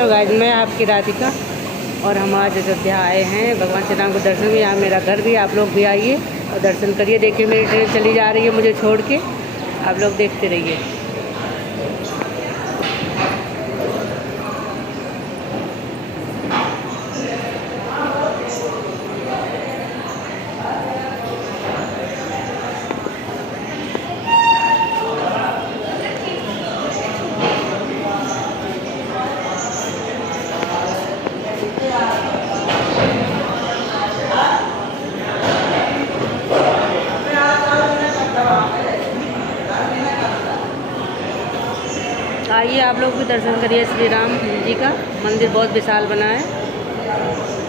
Hello guys, मैं आपकी राधिका और हम आज अयोध्या आए हैं भगवान श्री राम को दर्शन में। यहाँ मेरा घर भी, आप लोग भी आइए और दर्शन करिए। देखिए मेरी ट्रेन चली जा रही है मुझे छोड़ के, आप लोग देखते रहिए। आइए आप लोग भी दर्शन करिए। श्री राम जी का मंदिर बहुत विशाल बना है।